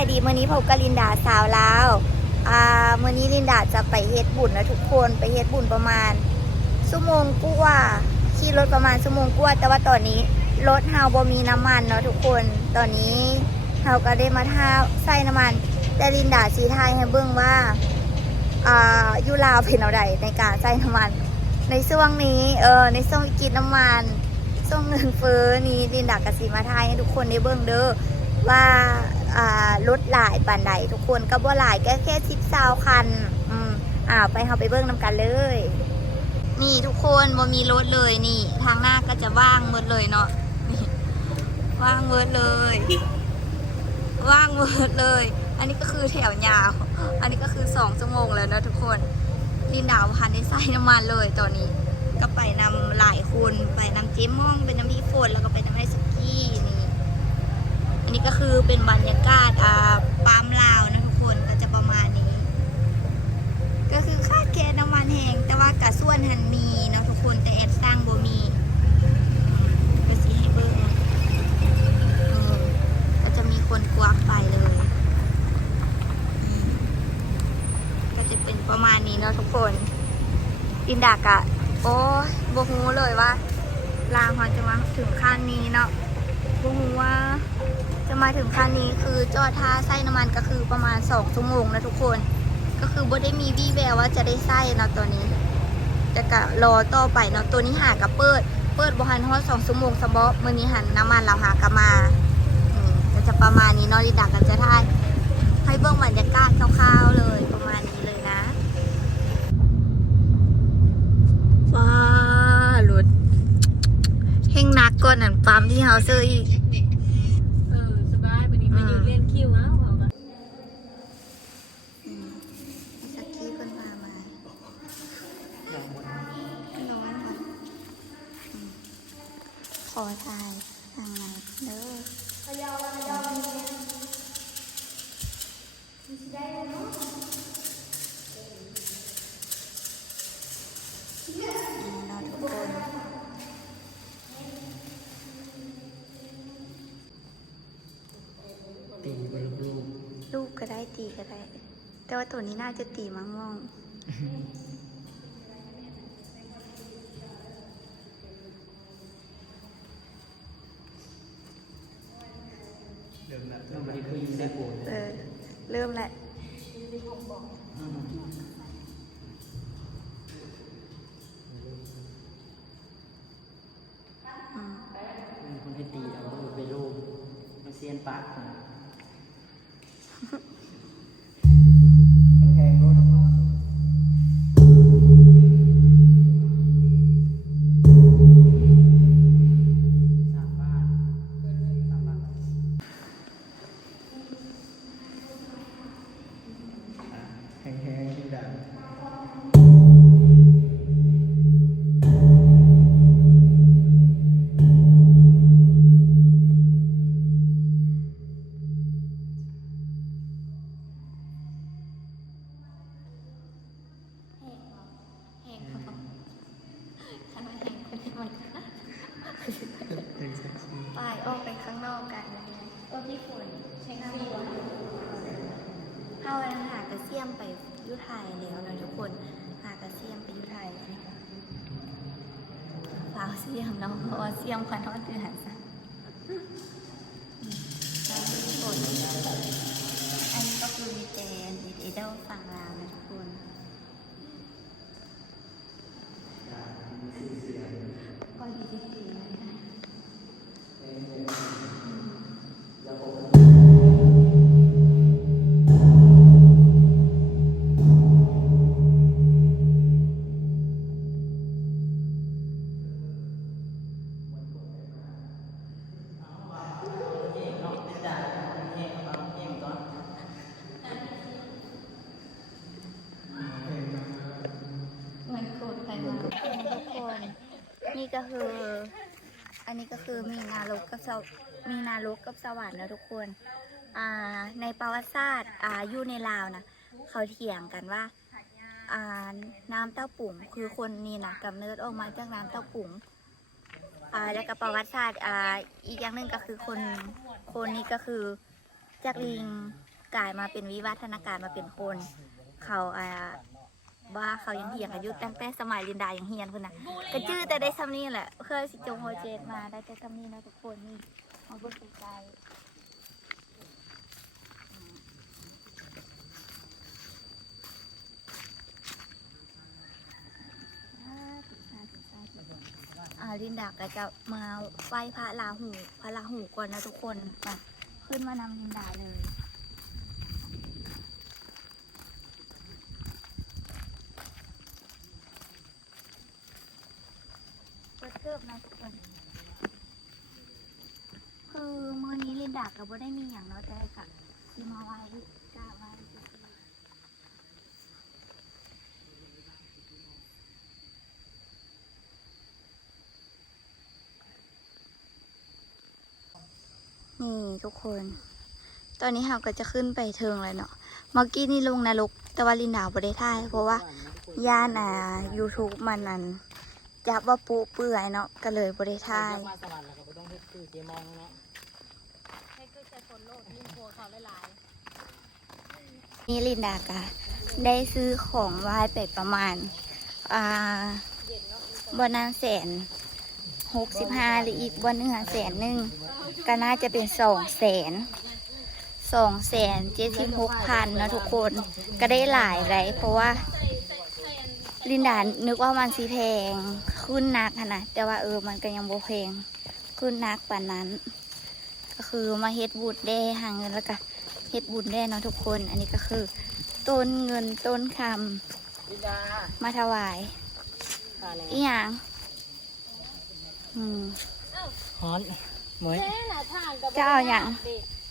ายดีมื้อนี้พบกับลินดาสาวลาวอ่ามื้อนี้ลินดาจะไปเฮ็ดบุญนะทุกคนไปเฮ็ดบุญประมาณชั่วโมงกว่าขี่รถประมาณชั่วโมงกว่าแต่ว่าตอนนี้รถเฮาบ่มีน้ำมันเนาะทุกคนตอนนี้เฮาก็ได้มาท่าใส่น้ำมันแต่ลินดาสีทายให้เบิ่งว่าอ่าอยู่ลาวเป็นเอาใดในการใส่น้ำมัน ในช่วงนี้เออในช่วงวิกฤตน้ำมันช่วงเงินเฟ้อนี้ลินดากสิมาทายให้ทุกคนได้เบิ่งเด้อว่า รถหลายปานใดทุกคนก็บ่หลายแค่แค่สิบสาวคันอืมอ่าไปเฮาไปเบิ่งนำกันเลย นี่ทุกคนบ่มีรถเลยนี่ ทางหน้าก็จะว่างหมดเลยเนาะว่างหมดเลย ว่างหมดเลย อันนี้ก็คือแถวยาว อันนี้ก็คือสองชั่วโมงแล้วนะทุกคนลินดาวพันได้ใส่น้ำมันเลยตอนนี้ ก็ไปนำหลายคนไปนำเจมม่องไปนำพี่ฝนแล้วก็ไปนำไอ้สกี้ นี่อันนี้ก็คือเป็นบรรยากาศอ่าปั๊มลาวนะทุกคนก็จะประมาณนี้ ก็คือคาดแค่น้ำมันแห้งแต่ว่ากระส่วนหันมีเนาะทุกคนแต่แอบสร้างบ่มีก็สีให้เบิ่งเออก็จะมีคนกวักไปเลย ก็จะเป็นประมาณนี้เนาะทุกคนอินดากะ โอ้ยบ่ฮู้เลยว่าลางมันจะมาถึงขั้นนี้เนาะบ่รู้ว่า มาถึงคันนี้คือจอดท่าไส้น้ำมันก็คือประมาณ2ชั่วโมงนะทุกคน ก็คือบ่ได้มีวี่แววว่าจะได้ไส้เนาะตัวนี้ แต่ก็รอต่อไปเนาะตัวนี้หากับเปิด เปิดบ่หันฮอด2ชั่วโมงสะบ่มื้อนี้หันน้ำมันเราหากลับมาก็จะประมาณนี้เนาะลิดากันจะถ่ายให้เบิ่งบรรยากาศคร่าวๆเลยประมาณนี้เลยนะว้ารถเฮงนักก่อนอันปั๊มที่เฮาซื้ออีก ขอทายทางไหนเด้อนี่เนาะทุกคนตีไปลูกลูกก็ได้ตีก็ได้ แต่ว่าตัวนี้น่าจะตีมั้งมอง เดิมนะเราไม่ได้เคยยินได้โปรดเออ เริ่มแล้วอืมมีคนให้ตีเอาไปลูกมาเซียนปากคนแซี่ป้ายออกไปข้างนอกกันเออพี่ฝนเช็คซีเข้าแล้วหากระเซียมไป ยุไทยแล้วนะทุกคนหากระเซียมไปยุไทยฟ้าเซียมเนาะเพราะว่าเซียมควันทอดเดือดซะ ก็คือ อันนี้ก็คือมีนารกกับสวมีนารกกับสวรรค์นะทุกคนอ่าในประวัติศาสตร์อ่าอยู่ในลาวนะเขาเถียงกันว่าอ่าน้ำเต้าปุ๋งคือคนนี่นะกำเนิดออกมาจากน้ำเต้าปุ๋งอ่าแล้วก็ประวัติศาสตร์อ่าอีกอย่างหนึ่งก็คือคนคนนี้ก็คือจากลิงกลายมาเป็นวิวัฒนาการมาเป็นคน เขาอ่า ว่าเขายังเถียงกันอยู่ตั้งแต่สมัยลินดายังเฮียนพุ่นนะก็จื้อแต่ได้ซ้ำนี่แหละ เคยสิจงโฮเจตมาได้แต่ซ้ำนี่นะทุกคนนี่มาเบิ่งไกลๆอ่าลินดาก็จะมาไหว้พระราหู พระราหูก่อนนะทุกคนมาขึ้นมานำลินดาเลย เปิดเกิบนะทุกคน คือมื้อนี้ลินดา กับว่าได้มีอย่างเนาะแต่กะที่มาไว้กะไว้นี่ทุกคน ตอนนี้เราก็จะขึ้นไปเทิงเลยเนาะ เมื่อกี้นี่ลงนรก แต่ว่าลินดาบ่ได้ถ่าย เพราะว่าย่านอ่า YouTube มันนั้นจับว่าปูเปื่อยเนาะ ก็เลยบ่ได้ถ่ายมาสวรรค์แล้วก็บ่ต้องเฮ็ดคือเจมองเนา ให้ก็จะคนโลดยิ่งโคเขาหลาย นี่ลินดากะได้ซื้อของไหว้ไปประมาณอ่าบนนั้นแสนหกสิบห้าหรืออีกบนหนึ่งแสนหนึ่งก็น่าจะเป็นสองแสนสองแสนเจ็ดสิบหกพันนะทุกคนก็ได้หลายไรเพราะว่า ลินดานึกว่ามันสีแพงขึ้นนักนะแต่ว่าเออมันก็ยังโบแพงขึ้นนักป่านนั้น ก็คือมาเฮ็ดบุญได้หาเงินแล้วก็ เฮ็ดบุญได้เนาะทุกคน อันนี้ก็คือ ต้นเงินต้นคลินดาำมาถวายค่าแรงอีหยังอืมฮ้อนเหมยๆแค่ละทางกับเจ้าเอาอย่าง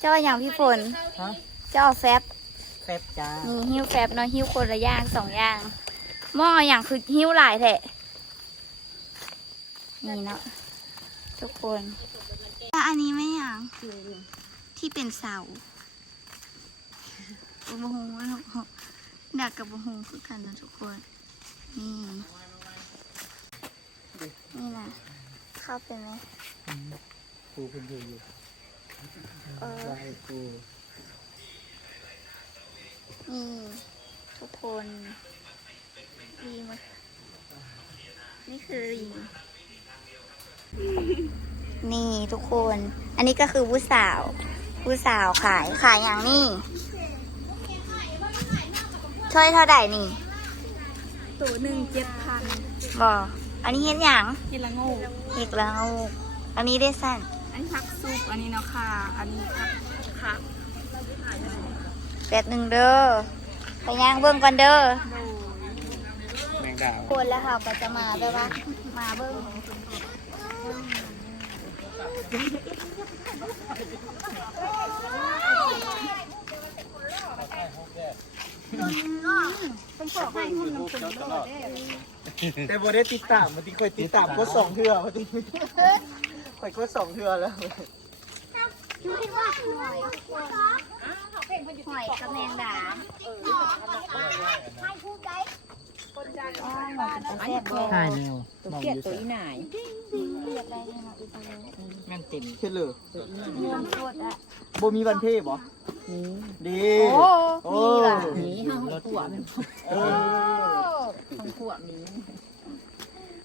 เจ้าเอาอย่างพี่ฝนฮะเจ้าเอาแฟบแฟบจ้านี่หิ้วแฟบเนาะหิ้วคนละอย่างสองอย่างหม้ออย่างคือหิ้วหลายแท้นี่เนาะทุกคนแล้วอันนี้ไม่อย่างที่เป็นเสา บะฮงว่าทุกคนดักกับบะฮงคือกันนะทุกคน นี่ นี่นะเข้าไปไหมครูเพิ่นอยู่อยู่เออไหว้ครูนี่ทุกคนรีมานี่คือรีนี่ทุกคน อันนี้ก็คือผู้สาว ผู้สาวขายขายอย่างนี้ ช่วยเท่าไหร่นี่ตัวหนึ่งเจ็ดพันบออันนี้เห็นอย่างกินละโง่เห็กแล้วอันนี้ได้สั้นอันนี้พักซุปอันนี้เนาะค่ะอันนี้พักค่ะแปดหนึ่งเด้อไปย่างเบิ้งก่อนเด้อแมงดาคนแล้วค่ะก็จะมาแบบว่ามาเบิ้ง เป็นพวกให้หุ้นน้ำตึงโลดเด้แต่บ่ได้ติดตามมันที่ค่อยติดตามก็สองเทื่อมันที่ค่อยก็สองเทื่อแล้วคิดว่าหอยหอยกับแมงดาให้ผู้ใจคนจันทร์แซ่บเลยใช่แนวมองอยู่ตัวอีหนายเรียบได้เลยนะอุปโลกแม่นเต็มเช่เลยม่วนโคตรอะบ่มีวันเพ่บ่ ดีโอ้โอ้มีว่ะนี่ห้องขวบเออห้องขวบนี้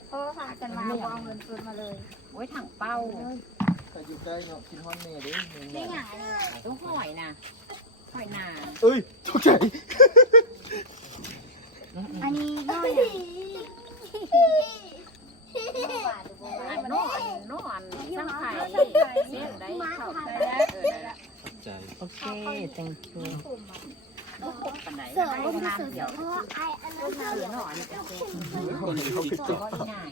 เพราะว่าพากันมาเอาเงินคืนมาเลยโอ้ยถังเป้าก็อยู่ใกล้เนาะกินฮอนแม่เด้ได้หยังอันนี้ต้องหอยนะหอยนาเอ้ยตกใจอันนี้น้อยอะอันนอนนอนสังไข่เส้นได้เข้าไปเออได้ละ โอ เค thank you ปันไหนเสริมบนน้ำเสริมเดียวเพราะไอ้อันนั้นเสือหน่อยเป็นเขาคือตัวอีหนาย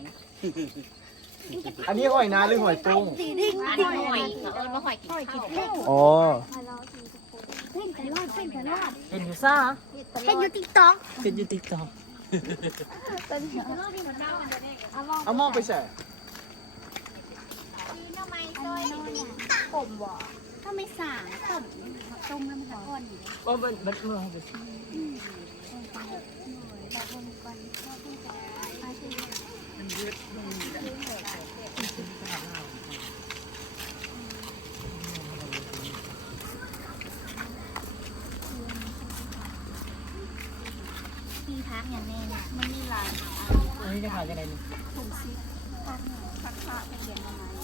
อันนี้หอยนาหรือหอยตุ้งสีดิ้งอันนี้หอยเขาเอิ้นว่าหอยกินข้าวอ๋อเพ่นแต่รอดเพ่นแต่รอดเห็นอยู่ซ่าเพ่นอยู่ติ๊กต็อกเป็นอยู่ติ๊กต็อกเป็นเหรอเอามองไปใส่ผมบ่ ถ้าไม่สางต้มต้มแล้วมันจะอ่อนอยู่แล้มันมันเอออืแบบน่อยแบบคนก่อนพ่อเพิ่งจน่เดมันเลือดไหลที่พัอย่างนี้มันมีหลายอันนี้จะขายยังไงถุงซิปพักหนึ่งพักผ้าเป็นเหรียญประมาณน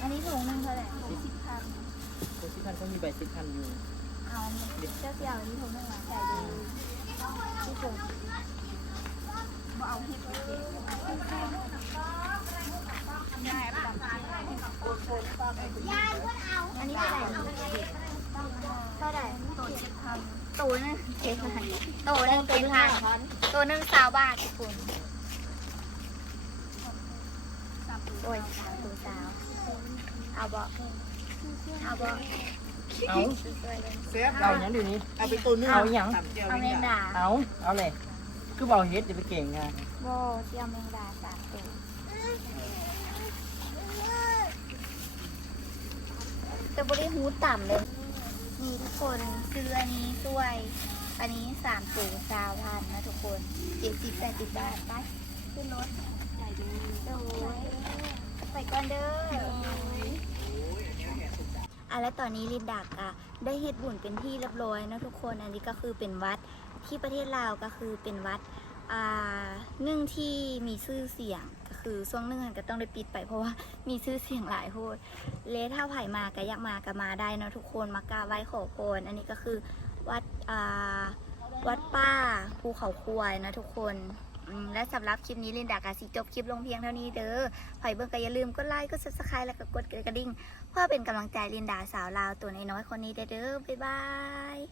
อันนี้ถุงหนึ่งเท่าไหร่ถุงสิปพัน ตัวที่พันก็มีใบสิบพันอยู่เอาอันนี้เจ้าเสี่ยวนนี้ถุงหนึงมาใส่ดูที่ถุงบ่เอาเฮ็ดเด็กยายปรับอันนี้เท่าไหร่เท่าไหร่ตัวเจ็ดพันตัวนึงเจ็ดพันตัวนึงเจ็ดพันตัวนึงสาวบาททุกคนโอ้ยตัวสาวเอาบ่ เอาบ่เอาตัวเลยเซฟเอาอย่างเดี๋ยวนี้ เอาไปตัวนึงเอาอย่าง เอาแมงดาเอา เอาเลย คือบอกเฮ็ดจะไปเก่งไงโบเที่ยวแมงดาสามตัวแต่บริหูต่ำเลยมีทุกคนซื้ออันนี้ด้วย อันนี้สามตัวสาวพันนะทุกคนเจ็ดสิบแปดสิบบาทไปขึ้นรถใหญ่ดีโอ้ยไปก่อนเด้อ อะแล้วตอนนี้ลินดักอะได้เฮ็ดบุญเป็นที่เรียบร้อยนะทุกคนอันนี้ก็คือเป็นวัดที่ประเทศลาวก็คือเป็นวัดอ่าหนึ่งที่มีชื่อเสียงก็คือช่วงหนึงก็ต้องได้ปิดไปเพราะว่ามีชื่อเสียงหลายโพดเลถ้าไผ่มาก็อยากมาก็มาได้นะทุกคนมากราบไหว้ขอพรอันนี้ก็คือวัดอ่าวัดป้าภูเขาควายนะทุกคน และสำหรับคลิปนี้ลินดากาสิจบคลิปลงเพียงเท่านี้เด้อไผ่เบิ้งก็อย่าลืมกดไลค์กดซับสไครต์แล้วก็กดกระดิ่ง เพื่อเป็นกำลังใจลินดาสาวลาวตัวน้อยๆคนนี้เด้อบ๊ายบาย